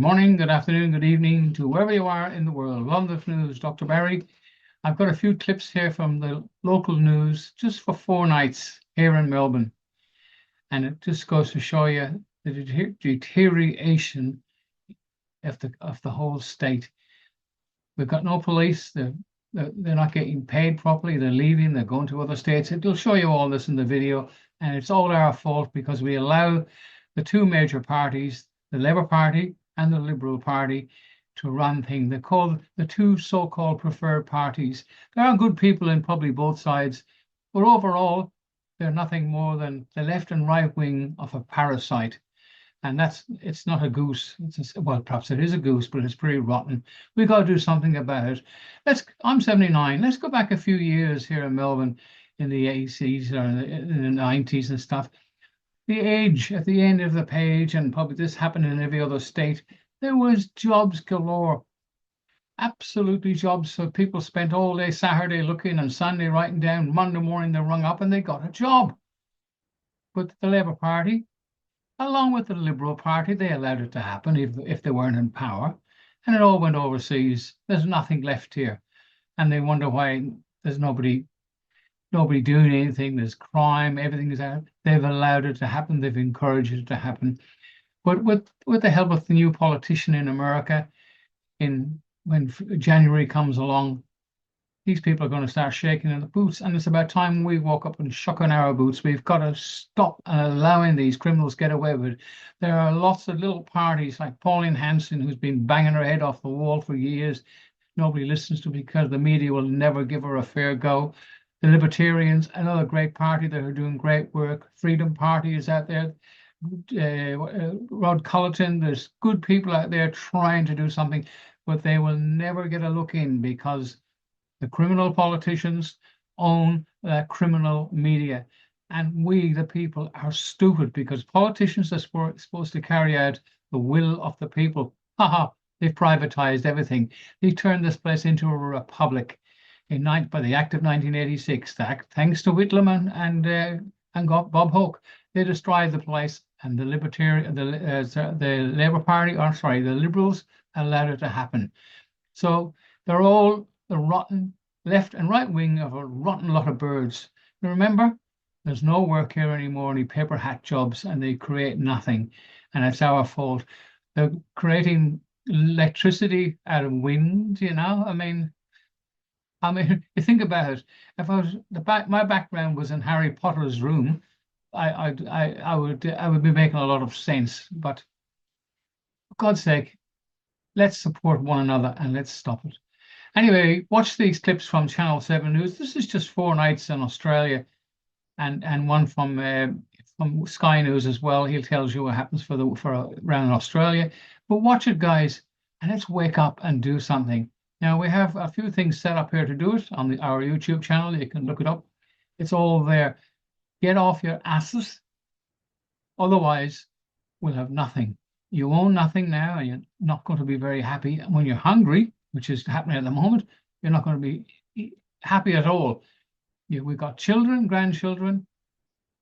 Good morning, good afternoon, good evening to wherever you are in the world. London News, Dr. Barry. I've got a few clips here from the local news just for 4 nights here in Melbourne. And it just goes to show you the deterioration of the whole state. We've got no police. They're not getting paid properly. They're leaving. They're going to other states. It'll show you all this in the video. And it's all our fault because we allow the two major parties, the Labour Party and the Liberal Party, to run things. They're called the two so-called preferred parties. There are good people in probably both sides, but overall, they're nothing more than the left and right wing of a parasite. And it's not a goose. Well, perhaps it is a goose, but it's pretty rotten. We've got to do something about it. I'm 79. Let's go back a few years here in Melbourne in the 80s or in the 90s and stuff. The age at the end of the page, and probably this happened in every other state, there was jobs galore. Absolutely jobs. So people spent all day Saturday looking and Sunday writing down. Monday morning they rung up and they got a job. But the Labour Party, along with the Liberal Party, they allowed it to happen if they weren't in power. And it all went overseas. There's nothing left here. And they wonder why there's nobody doing anything. There's crime. Everything is out. They've allowed it to happen. They've encouraged it to happen. But with the help of the new politician in America, when January comes along, these people are going to start shaking in the boots. And it's about time we woke up and shook on our boots. We've got to stop allowing these criminals get away with it. There are lots of little parties like Pauline Hanson, who's been banging her head off the wall for years. Nobody listens to because the media will never give her a fair go. The Libertarians, another great party that are doing great work. Freedom Party is out there. Rod Cullerton, there's good people out there trying to do something, but they will never get a look in because the criminal politicians own that criminal media. And we, the people, are stupid because politicians are supposed to carry out the will of the people. They've privatized everything. They turned this place into a republic by the Act of 1986. Thanks to Whitlam and Bob Hawke, they destroyed the place, and the Labour Party, the Liberals, allowed it to happen. So they're all the rotten left and right wing of a rotten lot of birds. You remember, there's no work here anymore, any paper hat jobs, and they create nothing, and it's our fault. They're creating electricity out of wind. I mean, you think about it. If my background was in Harry Potter's room, I would be making a lot of sense. But for God's sake, let's support one another and let's stop it. Anyway, watch these clips from Channel 7 News. This is just 4 nights in Australia, and one from Sky News as well. He tells you what happens for around Australia. But watch it, guys, and let's wake up and do something. Now, we have a few things set up here to do it on our YouTube channel. You can look it up. It's all there. Get off your asses. Otherwise, we'll have nothing. You own nothing now, and you're not going to be very happy. And when you're hungry, which is happening at the moment, you're not going to be happy at all. We've got children, grandchildren.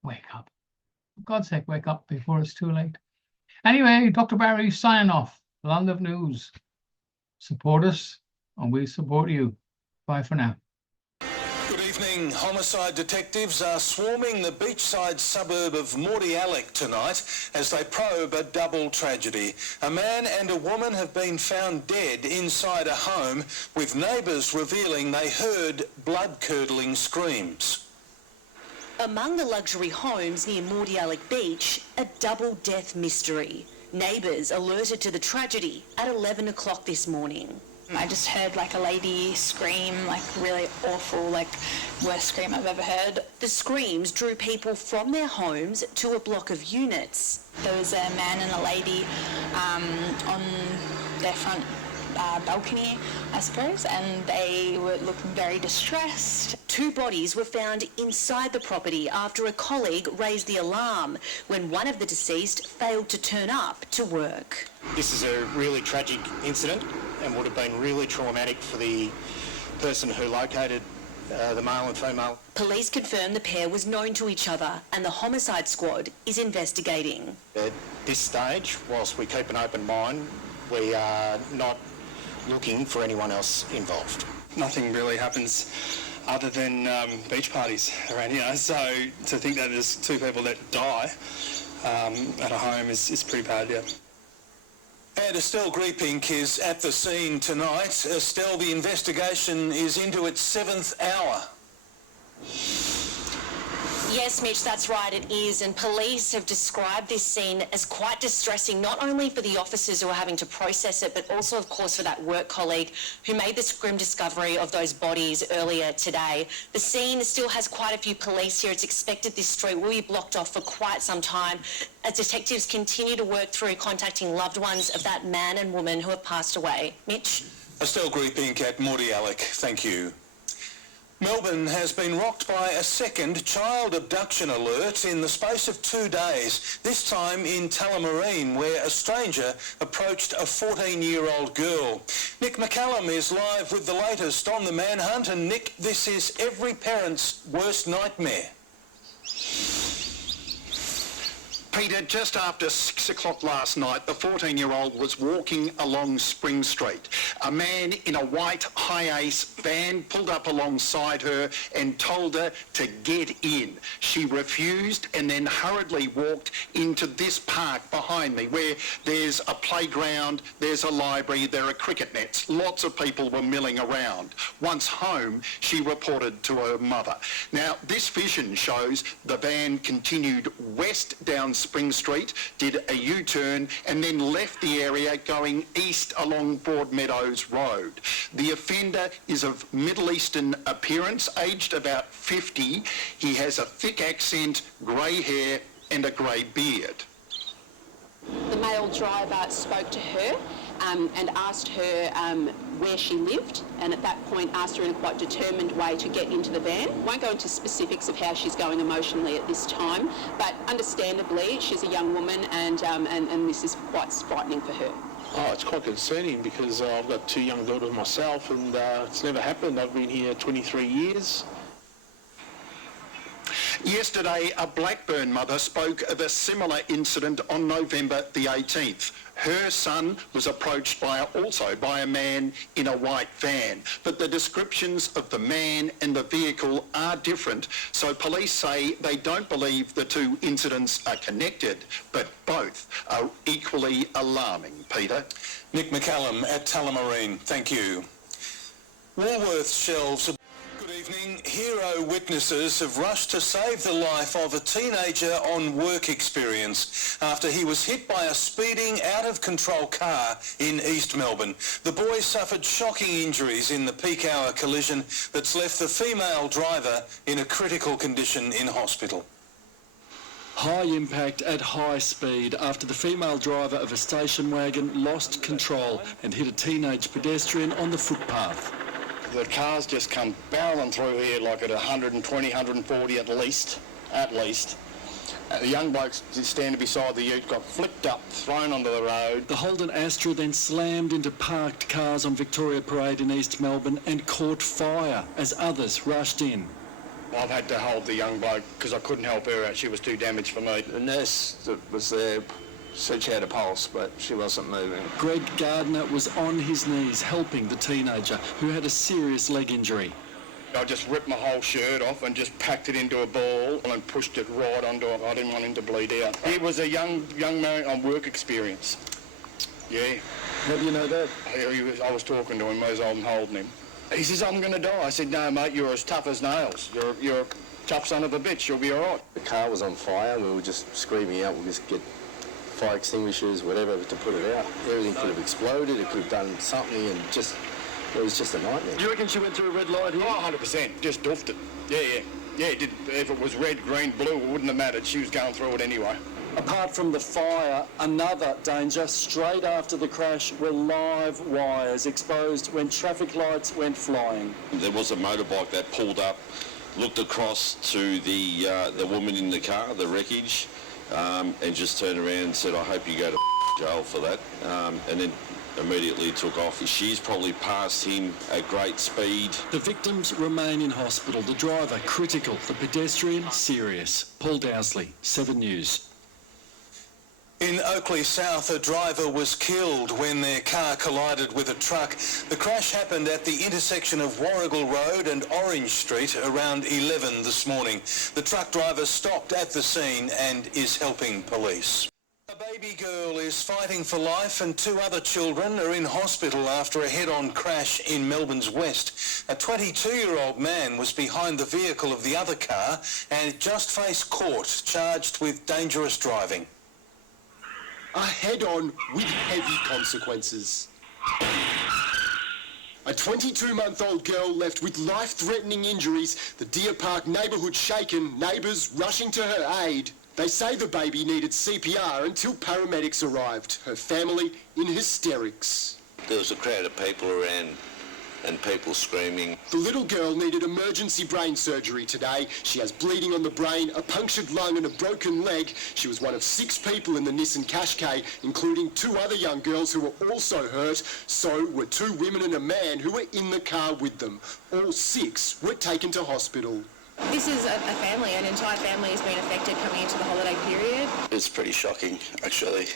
Wake up. For God's sake, wake up before it's too late. Anyway, Dr. Barry, sign off. London News. Support us, and we support you. Bye for now. Good evening. Homicide detectives are swarming the beachside suburb of Mordialloc tonight as they probe a double tragedy. A man and a woman have been found dead inside a home, with neighbours revealing they heard blood-curdling screams. Among the luxury homes near Mordialloc Beach, a double death mystery. Neighbours alerted to the tragedy at 11 o'clock this morning. I just heard a lady scream, really awful, worst scream I've ever heard. The screams drew people from their homes to a block of units. There was a man and a lady on their front balcony, I suppose, and they were looking very distressed. 2 bodies were found inside the property after a colleague raised the alarm when one of the deceased failed to turn up to work. This is a really tragic incident and would have been really traumatic for the person who located the male and female. Police confirm the pair was known to each other and the homicide squad is investigating. At this stage, whilst we keep an open mind, We are not looking for anyone else involved. Nothing really happens other than beach parties around here. So to think that there's 2 people that die at a home is pretty bad, yeah. And Estelle Greepink is at the scene tonight. Estelle, the investigation is into its 7th hour. Yes, Mitch, that's right, it is. And police have described this scene as quite distressing, not only for the officers who are having to process it, but also, of course, for that work colleague who made this grim discovery of those bodies earlier today. The scene still has quite a few police here. It's expected this street will be blocked off for quite some time as detectives continue to work through contacting loved ones of that man and woman who have passed away. Mitch? Estelle Greepink at Mordialloc. Thank you. Melbourne has been rocked by a second child abduction alert in the space of 2 days, this time in Tullamarine, where a stranger approached a 14-year-old girl. Nick McCallum is live with the latest on the manhunt, and Nick, this is every parent's worst nightmare. Peter, just after 6 o'clock last night, the 14-year-old was walking along Spring Street. A man in a white high-ace van pulled up alongside her and told her to get in. She refused and then hurriedly walked into this park behind me, where there's a playground, there's a library, there are cricket nets. Lots of people were milling around. Once home, she reported to her mother. Now, this vision shows the van continued west down Spring Street, did a U-turn and then left the area going east along Broadmeadows Road. The offender is of Middle Eastern appearance, aged about 50. He has a thick accent, grey hair and a grey beard. The male driver spoke to her and asked her where she lived, and at that point asked her in a quite determined way to get into the van. Won't go into specifics of how she's going emotionally at this time, but understandably she's a young woman and this is quite frightening for her. Oh, it's quite concerning because I've got 2 young daughters myself, and it's never happened. I've been here 23 years. Yesterday, a Blackburn mother spoke of a similar incident on November the 18th. Her son was approached also by a man in a white van, but the descriptions of the man and the vehicle are different, so police say they don't believe the 2 incidents are connected, but both are equally alarming. Peter? Nick McCallum at Tullamarine. Thank you. Woolworths shelves. Good evening. Hero witnesses have rushed to save the life of a teenager on work experience after he was hit by a speeding, out-of-control car in East Melbourne. The boy suffered shocking injuries in the peak hour collision that's left the female driver in a critical condition in hospital. High impact at high speed after the female driver of a station wagon lost control and hit a teenage pedestrian on the footpath. The cars just come barreling through here like at 120, 140 at least. The young bloke standing beside the ute got flipped up, thrown onto the road. The Holden Astra then slammed into parked cars on Victoria Parade in East Melbourne and caught fire as others rushed in. I've had to hold the young bloke because I couldn't help her out. She was too damaged for me. The nurse that was there said she had a pulse, but she wasn't moving. Greg Gardner was on his knees helping the teenager who had a serious leg injury. I just ripped my whole shirt off and just packed it into a ball and pushed it right onto him. I didn't want him to bleed out. He was a young man on work experience. Yeah. How do you know that? I was talking to him as I'm holding him. He says, I'm going to die. I said, no, mate, you're as tough as nails. You're a tough son of a bitch. You'll be all right. The car was on fire and we were just screaming out, we'll just get fire extinguishers, whatever, to put it out. Everything could have exploded, it could have done something, and it was just a nightmare. Do you reckon she went through a red light here? Oh, 100%. Just doofed it. Yeah, it did. If it was red, green, blue, it wouldn't have mattered. She was going through it anyway. Apart from the fire, another danger straight after the crash were live wires exposed when traffic lights went flying. There was a motorbike that pulled up, looked across to the woman in the car, the wreckage, and just turned around and said, I hope you go to jail for that, and then immediately took off. She's probably passed him at great speed. The victims remain in hospital, the driver critical, the pedestrian serious. Paul Dowsley, 7 News. In Oakley South, a driver was killed when their car collided with a truck. The crash happened at the intersection of Warrigal Road and Orange Street around 11 this morning. The truck driver stopped at the scene and is helping police. A baby girl is fighting for life and 2 other children are in hospital after a head-on crash in Melbourne's west. A 22-year-old man was behind the vehicle of the other car and just faced court, charged with dangerous driving. A head-on with heavy consequences. A 22-month-old girl left with life-threatening injuries, the Deer Park neighbourhood shaken, neighbours rushing to her aid. They say the baby needed CPR until paramedics arrived, her family in hysterics. There was a crowd of people around and people screaming. The little girl needed emergency brain surgery today. She has bleeding on the brain, a punctured lung and a broken leg. She was one of 6 people in the Nissan Qashqai, including 2 other young girls who were also hurt. So were 2 women and a man who were in the car with them. All 6 were taken to hospital. This is a family, an entire family has been affected coming into the holiday period. It's pretty shocking, actually.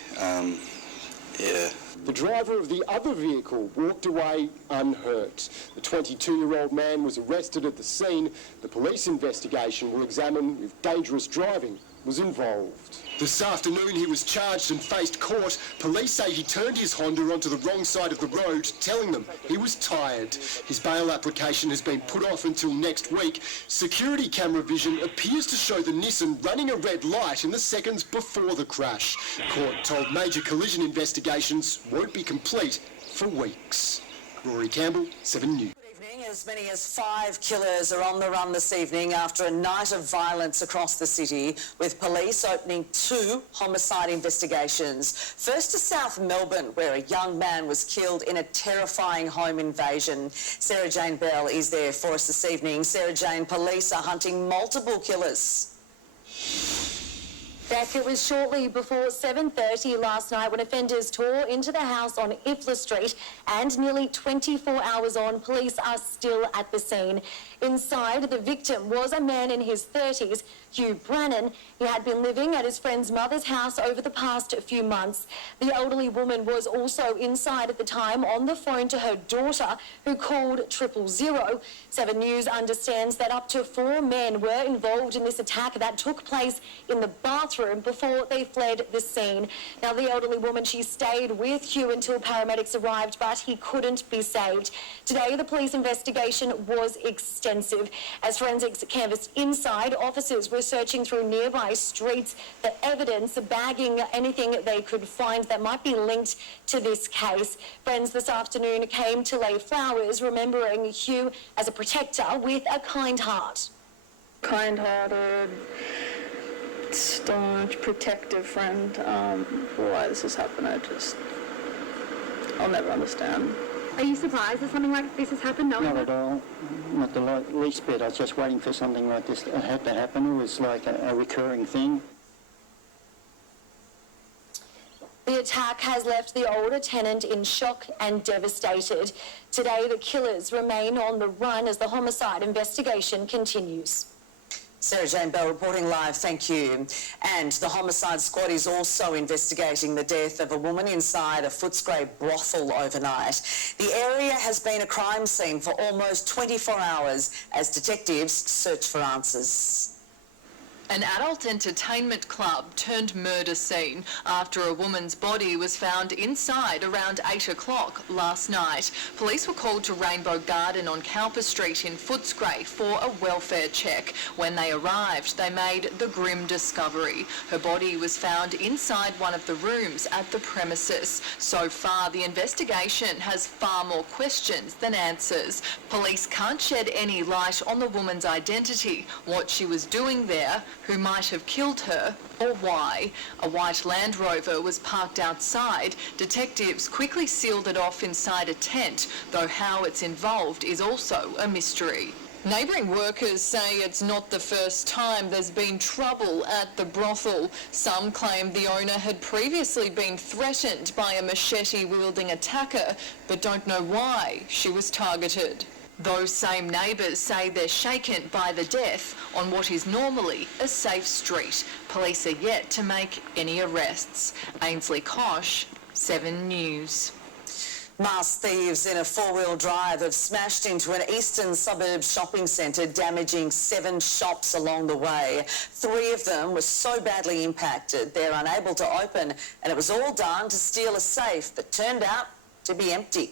Yeah. The driver of the other vehicle walked away unhurt. The 22-year-old man was arrested at the scene. The police investigation will examine if dangerous driving was involved. This afternoon he was charged and faced court. Police say he turned his Honda onto the wrong side of the road, telling them he was tired. His bail application has been put off until next week. Security camera vision appears to show the Nissan running a red light in the seconds before the crash. Court told major collision investigations won't be complete for weeks. Rory Campbell, 7 News. As many as 5 killers are on the run this evening after a night of violence across the city, with police opening 2 homicide investigations. First to South Melbourne, where a young man was killed in a terrifying home invasion. Sarah Jane Bell is there for us this evening. Sarah Jane, police are hunting multiple killers. Beck, it was shortly before 7:30 last night when offenders tore into the house on Ifla Street, and nearly 24 hours on, police are still at the scene. Inside, the victim was a man in his 30s, Hugh Brannan. He had been living at his friend's mother's house over the past few months. The elderly woman was also inside at the time on the phone to her daughter, who called 000. 7 News understands that up to 4 men were involved in this attack that took place in the bathroom before they fled the scene. Now, the elderly woman, she stayed with Hugh until paramedics arrived, but he couldn't be saved. Today, the police investigation was extensive. As forensics canvassed inside, officers were searching through nearby streets for evidence, bagging anything they could find that might be linked to this case. Friends this afternoon came to lay flowers, remembering Hugh as a protector with a kind heart. Kind-hearted, staunch, protective friend. Why this has happened, I'll never understand. Are you surprised that something like this has happened? Not at all. Not the least bit. I was just waiting for something like this to happen. It was like a recurring thing. The attack has left the older tenant in shock and devastated. Today, the killers remain on the run as the homicide investigation continues. Sarah Jane Bell reporting live, thank you. And the homicide squad is also investigating the death of a woman inside a Footscray brothel overnight. The area has been a crime scene for almost 24 hours as detectives search for answers. An adult entertainment club turned murder scene after a woman's body was found inside around 8 o'clock last night. Police were called to Rainbow Garden on Cowper Street in Footscray for a welfare check. When they arrived, they made the grim discovery. Her body was found inside one of the rooms at the premises. So far, the investigation has far more questions than answers. Police can't shed any light on the woman's identity, what she was doing there, who might have killed her, or why. A white Land Rover was parked outside. Detectives quickly sealed it off inside a tent, though how it's involved is also a mystery. Neighbouring workers say it's not the first time there's been trouble at the brothel. Some claim the owner had previously been threatened by a machete-wielding attacker, but don't know why she was targeted. Those same neighbours say they're shaken by the death on what is normally a safe street. Police are yet to make any arrests. Ainsley Kosh, 7 News. Masked thieves in a four-wheel drive have smashed into an eastern suburb shopping centre, damaging 7 shops along the way. 3 of them were so badly impacted they're unable to open, and it was all done to steal a safe that turned out to be empty.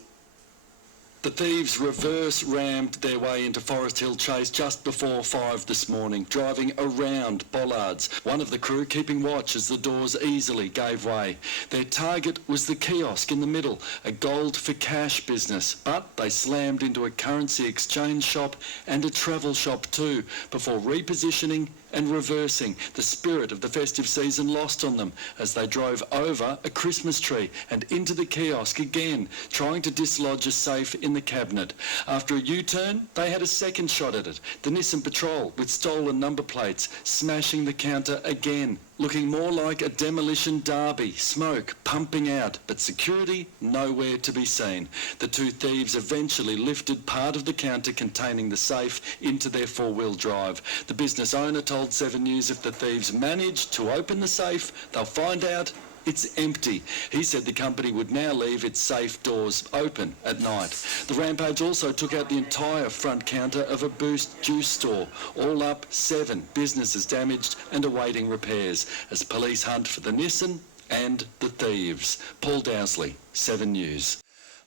The thieves reverse rammed their way into Forest Hill Chase just before 5 this morning, driving around bollards. One of the crew keeping watch as the doors easily gave way. Their target was the kiosk in the middle, a gold for cash business, but they slammed into a currency exchange shop and a travel shop too, before repositioning and reversing. The spirit of the festive season lost on them as they drove over a Christmas tree and into the kiosk again, trying to dislodge a safe in the cabinet. After a U-turn, they had a second shot at it. The Nissan Patrol with stolen number plates, smashing the counter again, looking more like a demolition derby, smoke pumping out, but security nowhere to be seen. The 2 thieves eventually lifted part of the counter containing the safe into their four-wheel drive. The business owner told 7 News if the thieves managed to open the safe, they'll find out it's empty. He said the company would now leave its safe doors open at night. The rampage also took out the entire front counter of a Boost juice store. All up, 7 businesses damaged and awaiting repairs as police hunt for the Nissan and the thieves. Paul Dowsley, 7 News.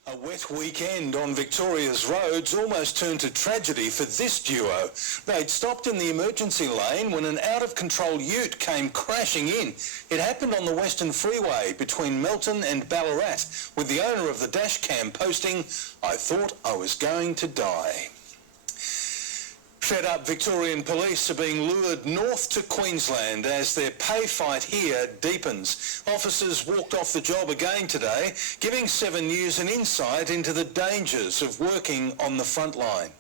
A wet weekend on Victoria's roads almost turned to tragedy for this duo. They'd stopped in the emergency lane when an out-of-control ute came crashing in. It happened on the Western Freeway between Melton and Ballarat, with the owner of the dash cam posting, "I thought I was going to die." Fed-up Victorian police are being lured north to Queensland as their pay fight here deepens. Officers walked off the job again today, giving 7 News an insight into the dangers of working on the front line.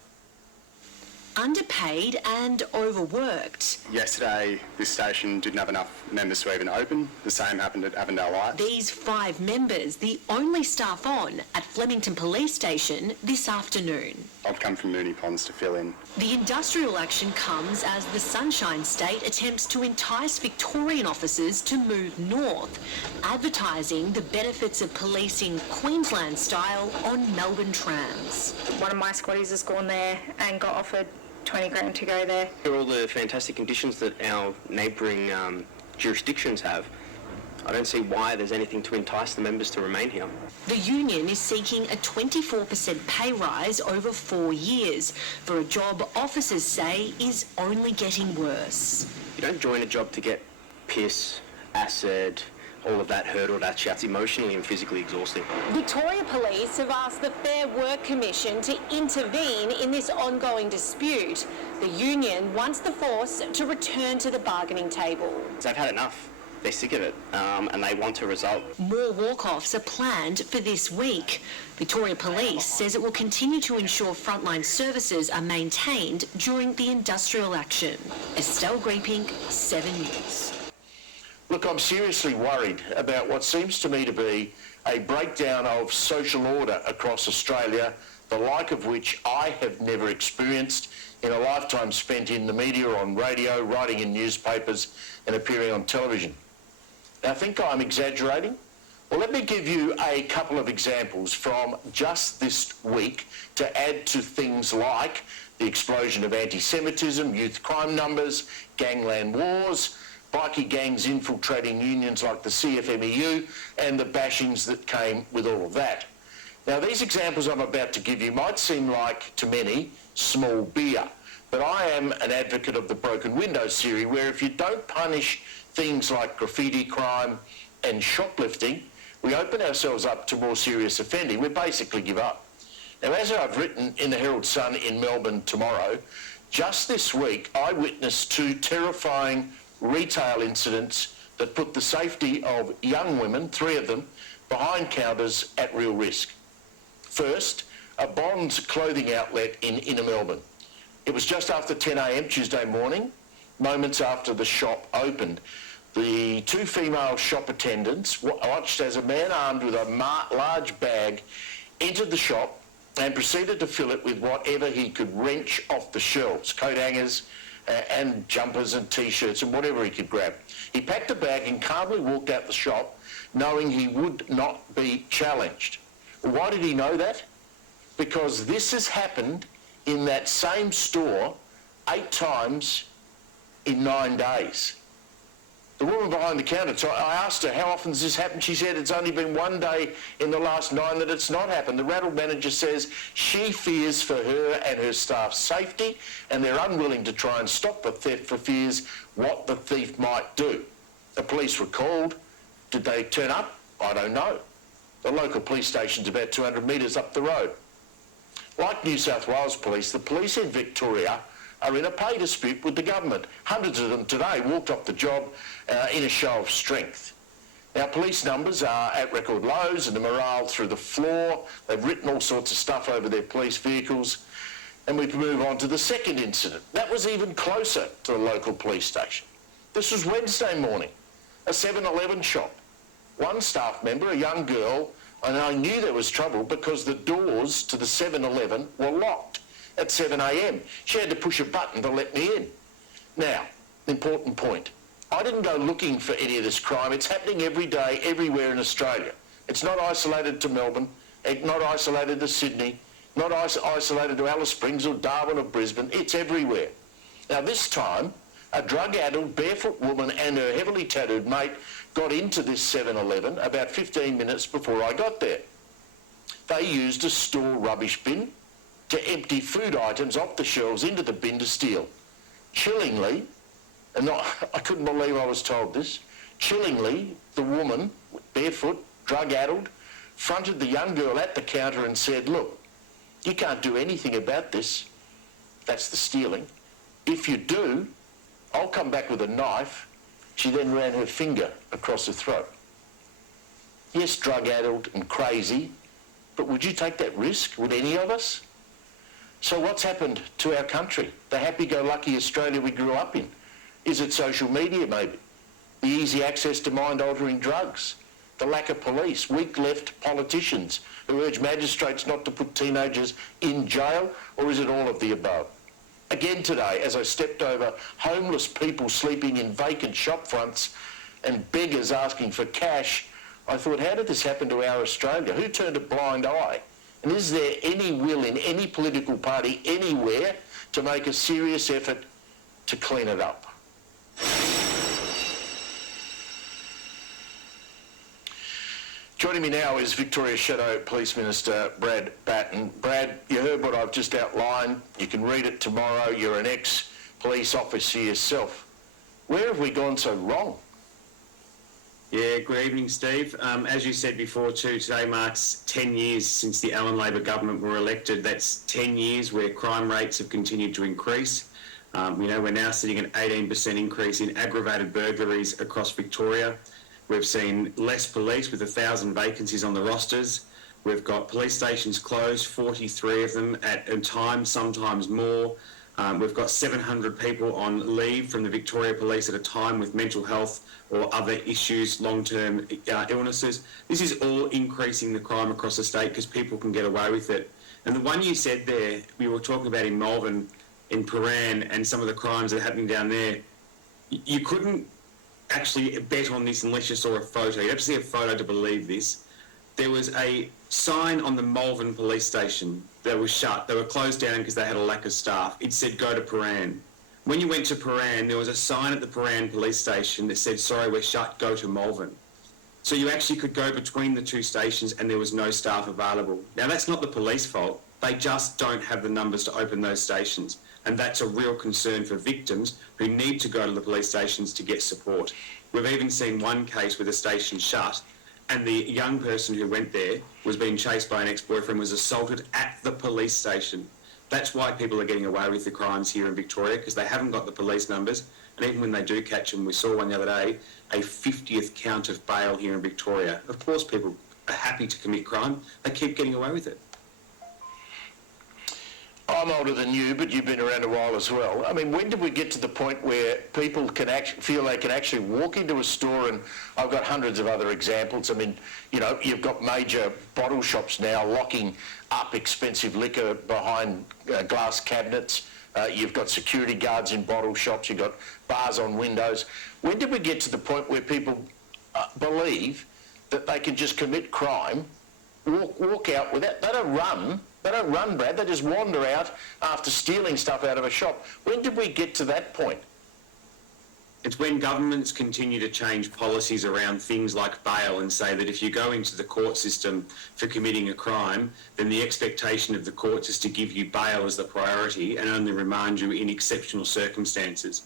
Underpaid and overworked. Yesterday, this station didn't have enough members to even open. The same happened at Avondale Lights. These 5 members, the only staff on at Flemington Police Station this afternoon. I've come from Moonee Ponds to fill in. The industrial action comes as the Sunshine State attempts to entice Victorian officers to move north, advertising the benefits of policing Queensland style on Melbourne trams. One of my squaddies has gone there and got offered 20 grand to go there. All the fantastic conditions that our neighbouring jurisdictions have, I don't see why there's anything to entice the members to remain here. The union is seeking a 24% pay rise over 4 years for a job officers say is only getting worse. You don't join a job to get piss, acid, all of that hurdle, that's emotionally and physically exhausting. Victoria Police have asked the Fair Work Commission to intervene in this ongoing dispute. The union wants the force to return to the bargaining table. They've had enough. They're sick of it, and they want a result. More walk-offs are planned for this week. Victoria Police says it will continue to ensure frontline services are maintained during the industrial action. Estelle Greeping, 7 News. Look, I'm seriously worried about what seems to me to be a breakdown of social order across Australia, the like of which I have never experienced in a lifetime spent in the media, on radio, writing in newspapers and appearing on television. Now, think I'm exaggerating? Well, let me give you a couple of examples from just this week to add to things like the explosion of anti-Semitism, youth crime numbers, gangland wars, bikie gangs infiltrating unions like the CFMEU, and the bashings that came with all of that. Now, these examples I'm about to give you might seem like, to many, small beer, but I am an advocate of the broken windows theory, where if you don't punish things like graffiti crime and shoplifting, we open ourselves up to more serious offending. We basically give up. Now, as I've written in the Herald Sun in Melbourne tomorrow, just this week I witnessed 2 terrifying retail incidents that put the safety of young women, 3 of them, behind counters at real risk. First, a Bonds clothing outlet in inner Melbourne. It was just after 10 a.m. Tuesday morning, moments after the shop opened. The 2 female shop attendants watched as a man armed with a large bag entered the shop, and proceeded to fill it with whatever he could wrench off the shelves, coat hangers and jumpers and T-shirts and whatever he could grab. He packed a bag and calmly walked out the shop, knowing he would not be challenged. Why did he know that? Because this has happened in that same store 8 times in 9 days. The woman behind the counter, so I asked her, how often does this happen? She said it's only been 1 day in the last 9 that it's not happened. The rattle manager says she fears for her and her staff's safety, and they're unwilling to try and stop the theft for fears what the thief might do. The police were called. Did they turn up? I don't know. The local police station's about 200 metres up the road. Like New South Wales Police, the police in Victoria are in a pay dispute with the government. Hundreds of them today walked off the job in a show of strength. Now, police numbers are at record lows and the morale through the floor. They've written all sorts of stuff over their police vehicles. And we can move on to the second incident. That was even closer to the local police station. This was Wednesday morning, a 7-Eleven shop. One staff member, a young girl, and I knew there was trouble because the doors to the 7-Eleven were locked at 7 a.m. She had to push a button to let me in. Now, important point. I didn't go looking for any of this crime. It's happening every day, everywhere in Australia. It's not isolated to Melbourne, not isolated to Sydney, not isolated to Alice Springs or Darwin or Brisbane. It's everywhere. Now, this time, a drug-addled, barefoot woman and her heavily tattooed mate got into this 7-Eleven about 15 minutes before I got there. They used a store rubbish bin to empty food items off the shelves into the bin to steal. Chillingly, and I couldn't believe I was told this, chillingly, the woman, barefoot, drug-addled, fronted the young girl at the counter and said, look, you can't do anything about this. That's the stealing. If you do, I'll come back with a knife. She then ran her finger across her throat. Yes, drug-addled and crazy, but would you take that risk? Would any of us? So what's happened to our country? The happy-go-lucky Australia we grew up in? Is it social media, maybe? The easy access to mind-altering drugs? The lack of police? Weak left politicians who urge magistrates not to put teenagers in jail? Or is it all of the above? Again today, as I stepped over homeless people sleeping in vacant shop fronts and beggars asking for cash, I thought, how did this happen to our Australia? Who turned a blind eye? And is there any will in any political party anywhere to make a serious effort to clean it up? Joining me now is Victoria Shadow Police Minister Brad Batten. Brad, you heard what I've just outlined. You can read it tomorrow. You're an ex-police officer yourself. Where have we gone so wrong? Yeah, good evening, Steve. As you said before too, today marks 10 years since the Allen Labor government were elected. That's 10 years where crime rates have continued to increase. We're now sitting at an 18% increase in aggravated burglaries across Victoria. We've seen less police with 1,000 vacancies on the rosters. We've got police stations closed, 43 of them at a time, sometimes more. We've got 700 people on leave from the Victoria Police at a time with mental health or other issues, long-term illnesses. This is all increasing the crime across the state because people can get away with it. And the one you said there, we were talking about in Melbourne, in Paran, and some of the crimes that are happening down there, you couldn't actually bet on this unless you saw a photo. You have to see a photo to believe this. There was a sign on the Malvern police station that was shut. They were closed down because they had a lack of staff. It said, go to Paran. When you went to Paran, there was a sign at the Paran police station that said, sorry, we're shut, go to Malvern. So you actually could go between the two stations and there was no staff available. Now, that's not the police fault. They just don't have the numbers to open those stations. And that's a real concern for victims who need to go to the police stations to get support. We've even seen one case where the station shut and the young person who went there was being chased by an ex-boyfriend, was assaulted at the police station. That's why people are getting away with the crimes here in Victoria, because they haven't got the police numbers. And even when they do catch them, we saw one the other day, a 50th count of bail here in Victoria. Of course, people are happy to commit crime. They keep getting away with it. I'm older than you, but you've been around a while as well. I mean, when did we get to the point where people can feel they can actually walk into a store, and I've got hundreds of other examples. I mean, you know, you've got major bottle shops now locking up expensive liquor behind glass cabinets. You've got security guards in bottle shops. You've got bars on windows. When did we get to the point where people believe that they can just commit crime, walk out without, they don't run, Brad, they just wander out after stealing stuff out of a shop. When did we get to that point? It's when governments continue to change policies around things like bail and say that if you go into the court system for committing a crime, then the expectation of the courts is to give you bail as the priority and only remand you in exceptional circumstances.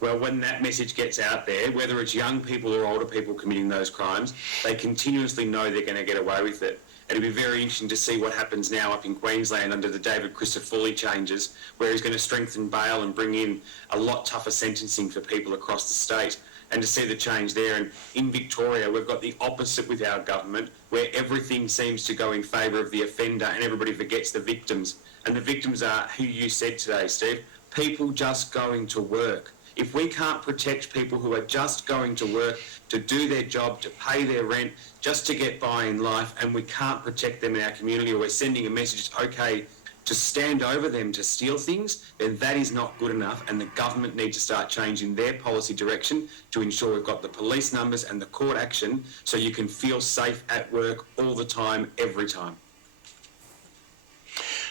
Well, when that message gets out there, whether it's young people or older people committing those crimes, they continuously know they're going to get away with it. It'll be very interesting to see what happens now up in Queensland under the David Christofouli changes, where he's going to strengthen bail and bring in a lot tougher sentencing for people across the state, and to see the change there. And in Victoria, we've got the opposite with our government, where everything seems to go in favour of the offender and everybody forgets the victims. And the victims are who you said today, Steve, people just going to work. If we can't protect people who are just going to work, to do their job, to pay their rent, just to get by in life, and we can't protect them in our community, or we're sending a message it's okay to stand over them to steal things, then that is not good enough, and the government needs to start changing their policy direction to ensure we've got the police numbers and the court action so you can feel safe at work all the time, every time.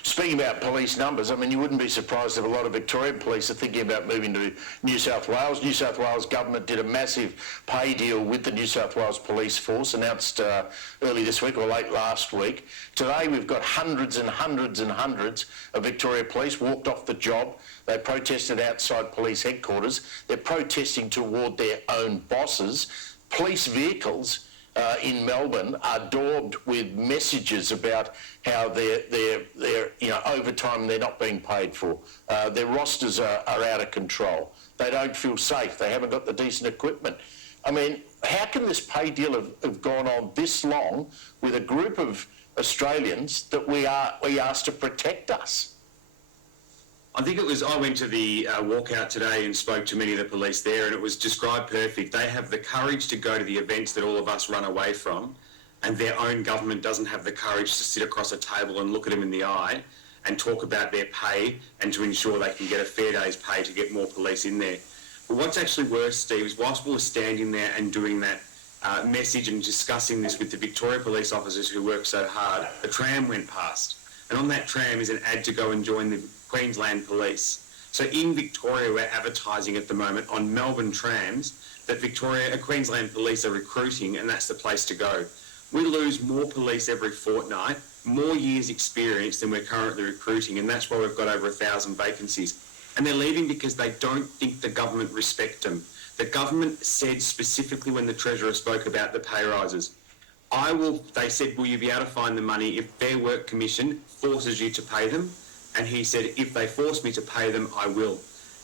Speaking about police numbers, I mean, you wouldn't be surprised if a lot of Victorian police are thinking about moving to New South Wales. New South Wales government did a massive pay deal with the New South Wales Police Force, announced early this week or late last week. Today we've got hundreds and hundreds and hundreds of Victoria police walked off the job. They protested outside police headquarters. They're protesting toward their own bosses. Police vehicles in Melbourne are daubed with messages about how they're overtime they're not being paid for. Their rosters are out of control. They don't feel safe. They haven't got the decent equipment. I mean, how can this pay deal have gone on this long with a group of Australians that we asked to protect us? I think it was, I went to the walkout today and spoke to many of the police there, and it was described perfect. They have the courage to go to the events that all of us run away from, and their own government doesn't have the courage to sit across a table and look at them in the eye and talk about their pay and to ensure they can get a fair day's pay to get more police in there. But what's actually worse, Steve, is whilst we were standing there and doing that message and discussing this with the Victoria police officers who work so hard, the tram went past. And on that tram is an ad to go and join the Queensland Police. So in Victoria, we're advertising at the moment on Melbourne trams that Queensland Police are recruiting, and that's the place to go. We lose more police every fortnight, more years experience than we're currently recruiting, and that's why we've got over 1,000 vacancies. And they're leaving because they don't think the government respect them. The government said specifically when the Treasurer spoke about the pay rises, they said, will you be able to find the money if Fair Work Commission forces you to pay them? And he said, if they force me to pay them, I will.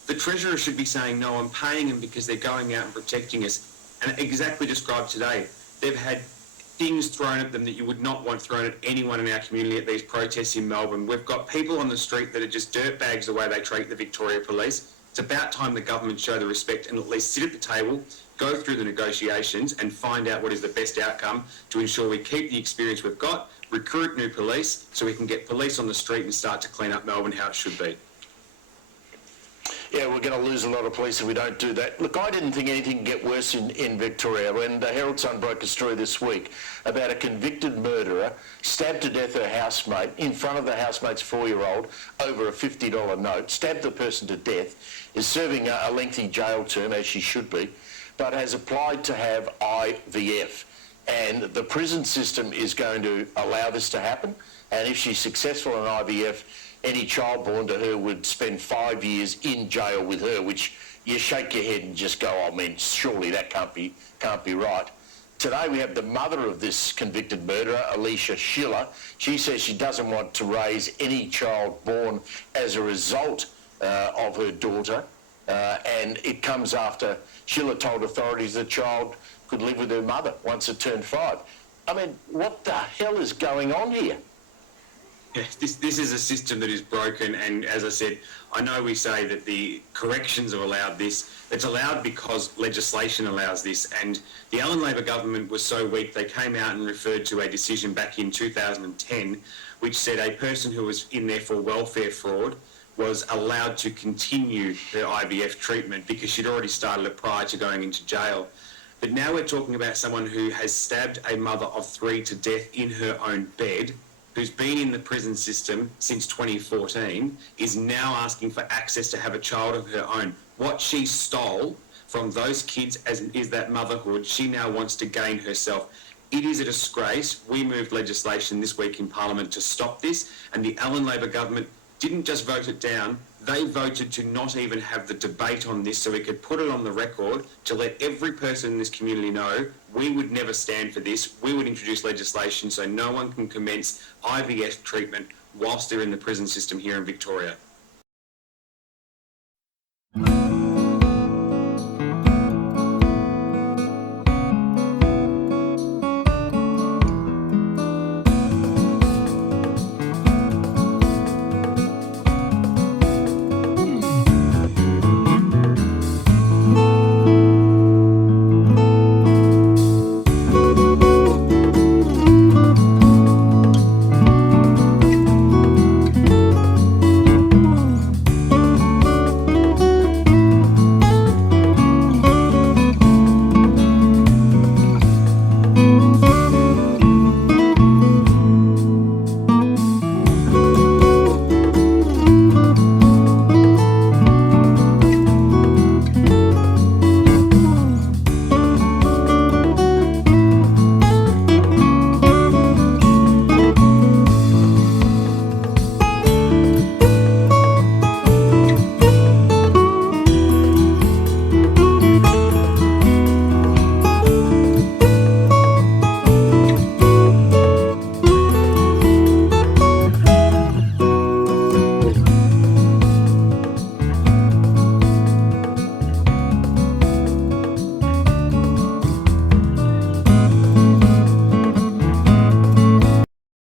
The Treasurer should be saying, no, I'm paying them because they're going out and protecting us. And exactly described today, they've had things thrown at them that you would not want thrown at anyone in our community at these protests in Melbourne. We've got people on the street that are just dirtbags the way they treat the Victoria Police. It's about time the government show the respect and at least sit at the table, go through the negotiations and find out what is the best outcome to ensure we keep the experience we've got, recruit new police so we can get police on the street and start to clean up Melbourne how it should be. Yeah, we're going to lose a lot of police if we don't do that. Look, I didn't think anything could get worse in Victoria when the Herald Sun broke a story this week about a convicted murderer stabbed to death her housemate in front of the housemate's 4-year-old over a $50 note, stabbed the person to death, is serving a lengthy jail term, as she should be, but has applied to have IVF. And the prison system is going to allow this to happen. And if she's successful in IVF, any child born to her would spend 5 years in jail with her, which you shake your head and just go, I mean, surely that can't be right. Today we have the mother of this convicted murderer, Alicia Schiller. She says she doesn't want to raise any child born as a result of her daughter. And it comes after Schiller told authorities the child could live with her mother once it turned 5. I mean, what the hell is going on here? This is a system that is broken, and as I said, I know we say that the corrections have allowed this. It's allowed because legislation allows this, and the Allen Labor government was so weak they came out and referred to a decision back in 2010 which said a person who was in there for welfare fraud was allowed to continue her IVF treatment because she'd already started it prior to going into jail. But now we're talking about someone who has stabbed a mother of 3 to death in her own bed, who's been in the prison system since 2014, is now asking for access to have a child of her own. What she stole from those kids is that motherhood she now wants to gain herself. It is a disgrace. We moved legislation this week in Parliament to stop this, and the Allen Labor government didn't just vote it down, they voted to not even have the debate on this so we could put it on the record to let every person in this community know we would never stand for this. We would introduce legislation so no one can commence IVF treatment whilst they're in the prison system here in Victoria.